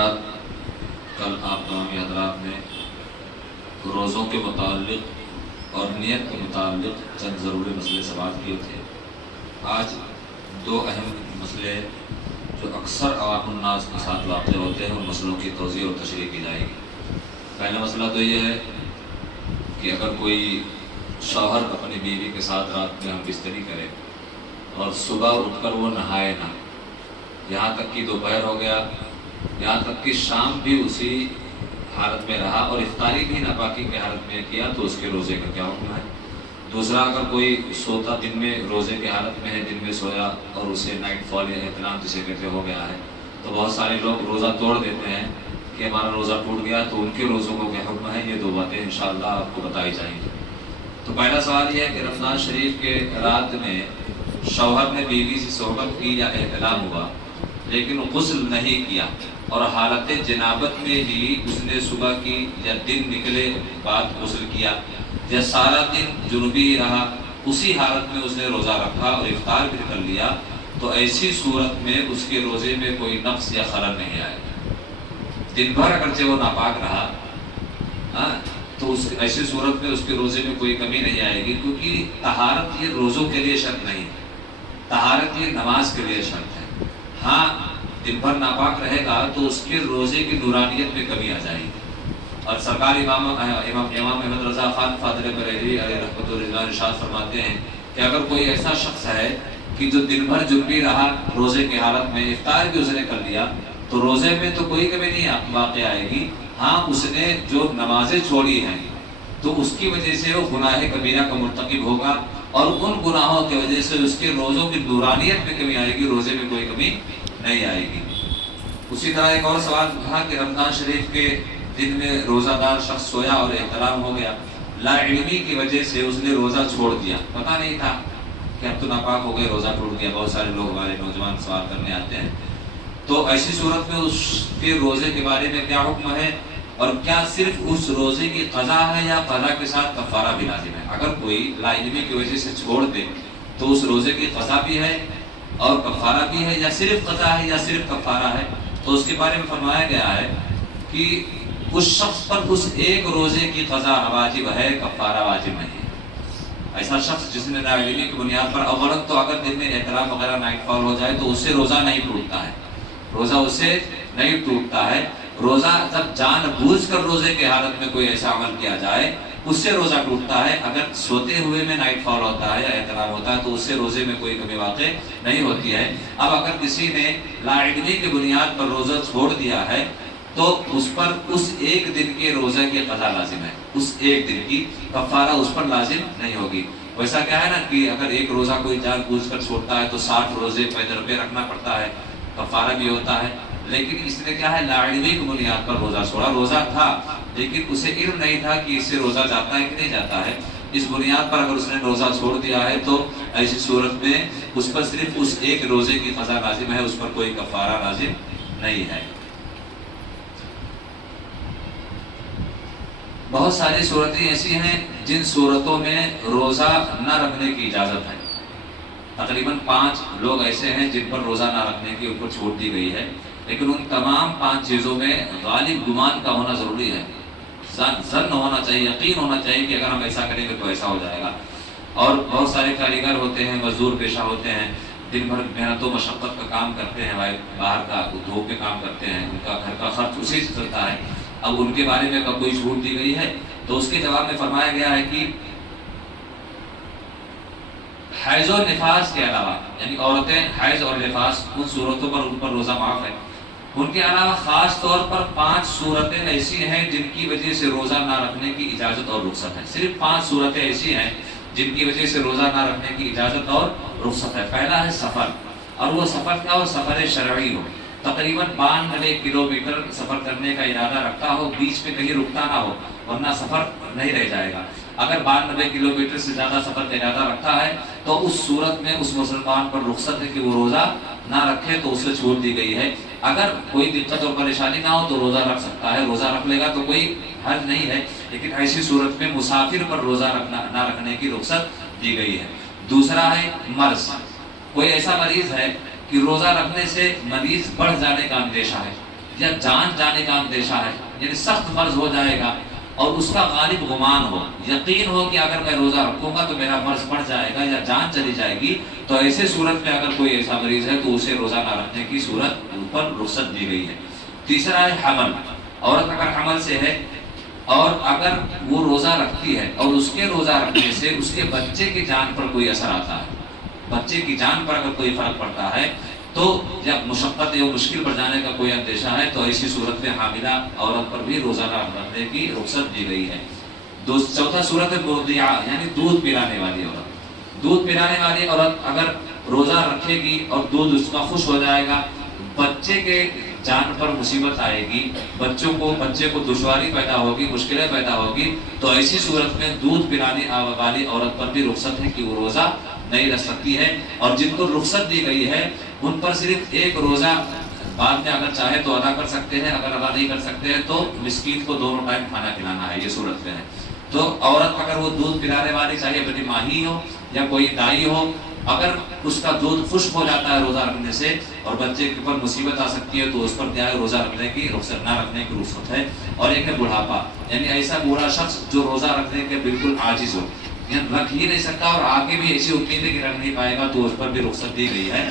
हज़रात, कल आप तमामी हज़रात ने रोज़ों के मुताल्लिक़ और नियत के मुताल्लिक़ चंद ज़रूरी मसले से बात किए थे। आज दो अहम मसले जो अक्सर अवामुन्नास के साथ वाक़ होते हैं, उन मसलों की तौज़ीह और तशरीह की जाएगी। पहला मसला तो ये है कि अगर कोई शौहर अपनी बीवी के साथ रात में हम बिस्तरी करे और सुबह उठकर वो नहाए ना, यहाँ तक कि दोपहर हो गया, यहाँ तक कि शाम भी उसी हालत में रहा और इफ्तारी भी नापाकी की हालत में किया, तो उसके रोज़े का क्या हुक्म है। दूसरा, अगर कोई सोता दिन में रोज़े की हालत में है, दिन में सोया और उसे नाइट फॉल या एहतलाम जिसे कहते हो गया है, तो बहुत सारे लोग रोज़ा तोड़ देते हैं कि हमारा रोज़ा टूट गया, तो उनके रोज़ों को क्या हुक्म है। ये दो बातें इंशाअल्लाह आपको बताई जाएंगी। तो पहला सवाल यह है कि रमज़ान शरीफ के रात में शौहर ने बीवी से सोहबत की या एहतलाम हुआ, लेकिन गुस्ल नहीं किया और हालत जनाबत में ही उसने सुबह की या दिन निकले बाद गुस्ल किया या सारा दिन जुनूबी ही रहा, उसी हालत में उसने रोज़ा रखा और इफ्तार भी कर लिया, तो ऐसी सूरत में उसके रोज़े में कोई नक्स या खलल नहीं आएगा। दिन भर अगरचे वो नापाक रहा तो उस ऐसी सूरत में उसके रोज़े में कोई कमी नहीं आएगी, क्योंकि तहारत ये रोज़ों के लिए शर्त नहीं है, तहारत ये नमाज के लिए शर्त है। हाँ, दिन भर नापाक रहेगा तो उसके रोज़े की नूरानियत में कमी आ जाएगी। और सरकार इमाम अहमद रज़ा खान फादल बरेलवी अलैहि रहमतुल्लाह इरशाद फरमाते हैं कि अगर कोई ऐसा शख्स है कि जो दिन भर जुनबी रहा, रोज़े की हालत में इफ्तार भी उसने कर लिया, तो रोज़े में तो कोई कमी नहीं वाक़ आएगी। हाँ, उसने जो नमाजें छोड़ी हैं तो उसकी वजह से वो गुनाह कबीरा का मुर्तकिब होगा और उन गुनाहों की वजह से उसके रोज़ों की नूरानियत में कमी आएगी, रोज़े में कोई कमी नहीं आएगी। उसी तरह एक और सवाल था कि रमज़ान शरीफ के दिन में रोज़ादार शख्स सोया और एहतलाम हो गया, लाइल्मी की वजह से उसने रोज़ा छोड़ दिया, पता नहीं था कि अब तो नापाक हो गए, रोज़ा टूट गया। बहुत सारे लोग हमारे नौजवान सवाल करने आते हैं, तो ऐसी सूरत में उसके रोज़े के बारे में क्या हुक्म है और क्या सिर्फ उस रोज़े की क़ज़ा है या क़ज़ा के साथ कफ़ारा भी लाज़िम है। अगर कोई लाइल्मी की वजह से छोड़ दे तो उस रोज़े की क़ज़ा भी है और कफ़ारा भी है, या सिर्फ क़ज़ा है या सिर्फ कफ़ारा है। तो उसके बारे में फरमाया गया है कि उस शख्स पर उस एक रोज़े की क़ज़ा वाजिब है, कफ़ारा वाजिब नहीं है। ऐसा शख्स जिसने नाइल्मी की बुनियाद पर अवरत तो अगर दिन में एहतराम वगैरह नाइट फॉल हो जाए तो उससे रोज़ा नहीं टूटता है, रोज़ा उससे नहीं टूटता है। रोज़ा जब जानबूझकर रोज़े के हालत में कोई ऐसा अमल किया जाए उससे रोज़ा टूटता है। अगर सोते हुए में नाइट फॉल होता है या एहतराम होता है तो उससे रोज़े में कोई कमी वाक़ नहीं होती है। अब अगर किसी ने लाइल्मी की बुनियाद पर रोज़ा छोड़ दिया है तो उस पर उस एक दिन के रोज़े की क़ज़ा लाजिम है, उस एक दिन की कफ़ारा उस पर लाजिम नहीं होगी। वैसा क्या है ना कि अगर एक रोज़ा कोई जानबूझकर छोड़ता है तो 60 रोज़े पैदल पे रखना पड़ता है, कफ़ारा भी होता है। लेकिन इसने क्या है, लाइल्मी की बुनियाद पर रोज़ा छोड़ा, रोज़ा था लेकिन उसे इल्म नहीं था कि इससे रोज़ा जाता है कि नहीं जाता है। इस बुनियाद पर अगर उसने रोज़ा छोड़ दिया है तो ऐसी सूरत में उस पर सिर्फ उस एक रोज़े की क़ज़ा लाजिम है, उस पर कोई कफ़ारा लाजिम नहीं है। बहुत सारी सूरतें ऐसी हैं जिन सूरतों में रोज़ा न रखने की इजाज़त है। तकरीबन 5 लोग ऐसे हैं जिन पर रोज़ा न रखने की ऊपर छूट दी गई है, लेकिन उन तमाम 5 चीज़ों में गालिब गुमान का होना ज़रूरी है, ज़न्न होना चाहिए, यकीन होना चाहिए कि अगर हम ऐसा करेंगे तो ऐसा हो जाएगा। और बहुत सारे कारीगर होते हैं, मजदूर पेशा होते हैं, दिन भर मेहनत व मशक्क़त का काम करते हैं, बाहर का उद्योग में काम करते हैं, उनका घर का खर्च उसी से चलता है। अब उनके बारे में कब कोई छूट दी गई है तो उसके जवाब में फरमाया गया है कि हैज़ और निफास के अलावा, यानी औरतें हैज़ और निफास उन सूरतों पर उन पर रोज़ा माफ़ है। उनके अलावा ख़ास तौर पर 5 सूरतें ऐसी हैं जिनकी वजह से रोज़ा ना रखने की इजाज़त और रुख़्सत है। सिर्फ 5 सूरतें ऐसी हैं जिनकी वजह से रोज़ा ना रखने की इजाज़त और रुख़्सत है। पहला है सफ़र, और वो सफ़र क्या हो, सफ़र शरई हो, तकरीबन 92 किलोमीटर सफ़र करने का इरादा रखता हो, बीच में कहीं रुकता ना हो, वरना सफ़र नहीं रह जाएगा। अगर 92 किलोमीटर से ज़्यादा सफ़र का इरादा रखता है तो उस सूरत में उस मुसलमान पर रुख़्सत है कि वो रोज़ा ना रखे, तो उसे छूट दी गई है। अगर कोई दिक्कत और परेशानी ना हो तो रोज़ा रख सकता है, रोज़ा रख लेगा तो कोई हर्ज नहीं है। लेकिन ऐसी सूरत में मुसाफिर पर रोज़ा ना रखने की रुख़्सत दी गई है। दूसरा है मर्ज़, कोई ऐसा मरीज़ है कि रोज़ा रखने से मरीज़ बढ़ जाने का अंदेशा है, یا جان جانے کا اندیشہ ہے، یعنی سخت مرض ہو جائے گا اور اس کا غالب گمان ہو، یقین ہو کہ اگر میں روزہ رکھوں گا تو میرا مرض بڑھ جائے گا یا جان چلی جائے گی، تو ایسے صورت میں اگر کوئی ایسا مریض ہے تو اسے روزہ نہ رکھنے کی صورت پر رخصت دی گئی ہے۔ تیسرا ہے حمل، عورت اگر حمل سے ہے اور اگر وہ روزہ رکھتی ہے اور اس کے روزہ رکھنے سے اس کے بچے کی جان پر کوئی اثر آتا ہے، بچے کی جان پر اگر کوئی فرق پڑتا ہے تو یا مشقت یا مشکل پر جانے کا کوئی اندیشہ ہے، تو ایسی صورت میں حاملہ عورت پر بھی روزہ نہ رکھنے کی رخصت دی گئی ہے۔ چوتھا صورت ہے مرضعہ، یعنی دودھ پلانے والی عورت۔ دودھ پلانے والی عورت اگر روزہ رکھے گی اور دودھ اس کا خوش ہو جائے گا، بچے کے جان پر مصیبت آئے گی، بچے کو دشواری پیدا ہوگی، مشکلیں پیدا ہوگی، تو ایسی صورت میں دودھ پلانے والی عورت پر بھی رخصت ہے کہ وہ روزہ نہیں رکھ سکتی ہے۔ اور جن کو رخصت دی گئی ہے ان پر صرف ایک روزہ بعد میں اگر چاہے تو ادا کر سکتے ہیں، اگر ادا نہیں کر سکتے ہیں تو مسکین کو دونوں ٹائم کھانا کھلانا ہے، یہ صورت میں ہے۔ تو عورت اگر وہ دودھ پلانے والی، چاہے اپنی ماہی ہو یا کوئی دائی ہو، اگر اس کا دودھ خشک ہو جاتا ہے روزہ رکھنے سے اور بچے کے اوپر مصیبت آ سکتی ہے تو اس پر کیا ہے، روزہ رکھنے کی رخصت، نہ رکھنے کی رخصت ہے۔ اور ایک ہے بڑھاپا، یعنی ایسا بوڑھا شخص جو روزہ رکھنے کے بالکل عاجز ہو، یعنی رکھ ہی نہیں سکتا اور آگے بھی ایسی امید ہے کہ رکھ نہیں پائے گا، تو اس پر بھی رخصت دی گئی ہے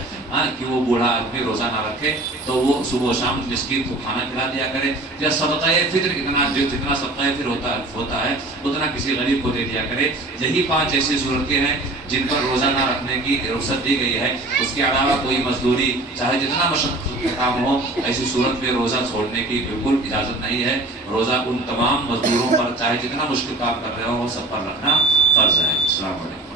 کہ وہ بوڑھا آدمی روزہ نہ رکھے، تو وہ صبح و شام مسکین کو کھانا کھلا دیا کرے، یا صدقہ فطر جتنا صدقہ فطر ہوتا ہے اتنا کسی غریب کو دے دیا کرے۔ یہی 5 ایسی صورتیں ہیں جن پر روزہ نہ رکھنے کی رخصت دی گئی ہے۔ اس کے علاوہ کوئی مزدوری، چاہے جتنا مشقت کا کام ہو، ایسی صورت میں روزہ چھوڑنے کی بالکل اجازت نہیں ہے۔ روزہ ان تمام مزدوروں پر، چاہے جتنا مشکل کام کر رہے ہو، سب پر رکھنا فرض ہے۔ السلام علیکم۔